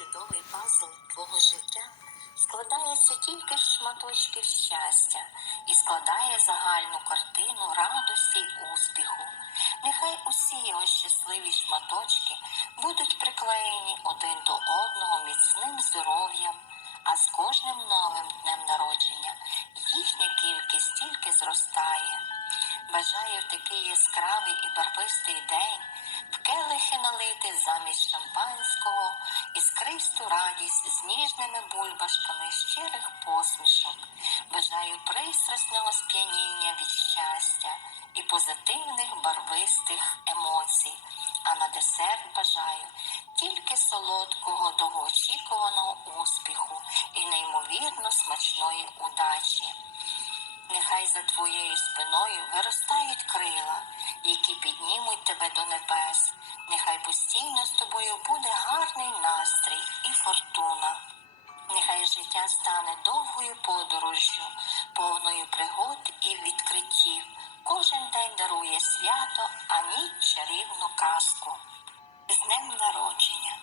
чудовий пазл твого життя складається тільки з шматочків щастя і складає загальну картину радості й успіху. Нехай усі його щасливі шматочки будуть приклеєні один до одного міцним здоров'ям, а з кожним новим днем народження їхня кількість тільки зростає. Бажаю в такий яскравий і барвистий день в келихи налити замість шампанського іскристу радість з ніжними бульбашками щирих посмішок. Бажаю пристрасного сп'яніння від щастя і позитивних барвистих емоцій. А на десерт бажаю тільки солодкого довгоочікуваного успіху і неймовірно смачної удачі. Нехай за твоєю спиною виростають крила, які піднімуть тебе до небес. Нехай постійно з тобою буде гарний настрій фортуна. Нехай життя стане довгою подорожжю, повною пригод і відкриттів. Кожен день дарує свято, а ніч чарівну казку. З днем народження!